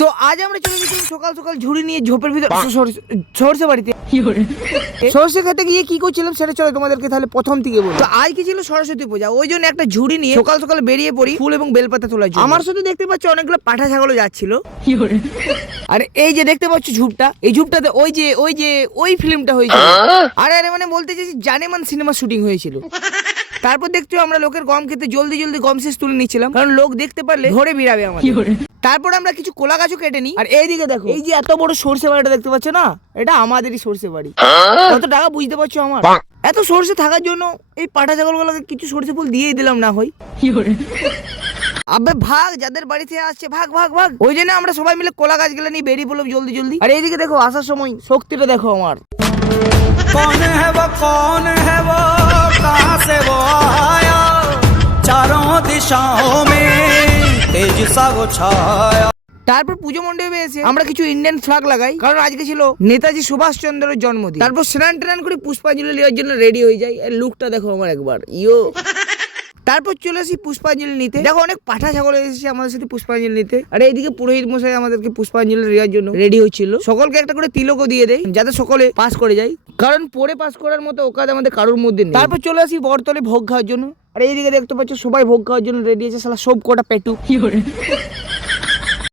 তো আজ আমরা চলে গেছিলাম সকাল সকাল ঝুড়ি নিয়ে ঝোপের ভিতর সরষে বাড়িতে। সরষে খেতে গিয়ে কি করছিলাম সেটা চলো তোমাদেরকে তাহলে প্রথম থেকে বলি। তো আজ কি ছিল সরস্বতী পূজা, ওই জন্য একটা ঝুড়ি নিয়ে সকাল সকাল বেরিয়ে পড়ি ফুল এবং বেলপাতা তোলার জন্য। আমার সাথে দেখতে পাচ্ছ অনেকগুলো পাঠা ছাগলও যাচ্ছিল। আর এই যে দেখতে পাচ্ছ ঝুপটা, এই ঝুপটাতে ওই ফিল্মটা হয়েছিল। আরে আরে মানে বলতে চাইছি জানেমান সিনেমা শুটিং হয়েছিল। তারপর দেখছো আমরা লোকের গম খেতে জলদি জলদি গম শেষ তুলে নিচ্ছিলাম, কারণ লোক দেখতে পারলে ধরে বিড়াবে আমাদের। তারপর আমরা কিছু কোলা গাছও কেটে নিই। আর এইদিকে দেখো, এই যে এত বড় সরষে বাড়িটা দেখতে পাচ্ছ না, এটা আমাদেরই সরষে বাড়ি। কত টাকা বুঝতে পারছো আমার? এত সরষে থাকার জন্য এই পাঠা ছাগলগুলোকে কিছু সরষে ফুল দিয়েই দিলাম না হয়। আবে ভাগ, যাদের বাড়িতে আসছে ভাগ ভাগ ভাগ। ওই জন্য আমরা সবাই মিলে কোলা গাছগুলো নিয়ে বেরিয়ে পড়লাম জলদি জলদি। আর এইদিকে দেখো আসার সময় শক্তিটা দেখো আমার। कौन है वो कहाँ से वो आया, चारों दिशाओं में तेज सा वो छाया। তারপর পুজো মণ্ডপে এসে আমরা কিছু ইন্ডিয়ান ফ্ল্যাগ লাগাই, কারণ আজকে ছিল নেতাজি সুভাষ চন্দ্রের জন্মদিন। তারপর স্নান টান করে পুষ্পাঞ্জলি নেওয়ার জন্য রেডি হয়ে যাই। এর লুকটা দেখো আমার একবার, ইয়ো। তারপর চলে আসি পুষ্পাঞ্জলি নিতে। দেখো অনেক পাঠা ছাগল এসেছে আমাদের সাথে পুষ্পাঞ্জলি নিতে। আর এইদিকে পুরোহিত মশাই আমাদেরকে পুষ্পাঞ্জলি দেওয়ার জন্য রেডি হচ্ছিল। সকলকে একটা করে তিলকও দিয়ে দেয় যাতে সকলে পাস করে যায়, কারণ পরে পাস করার মতো ওকাদ আমাদের কারোর মধ্যে নেই। তারপর চলে আসি বরতলে ভোগ খাওয়ার জন্য। আর এইদিকে দেখতে পাচ্ছ সবাই ভোগ খাওয়ার জন্য রেডি আছে, শালা সব কটা পেটু।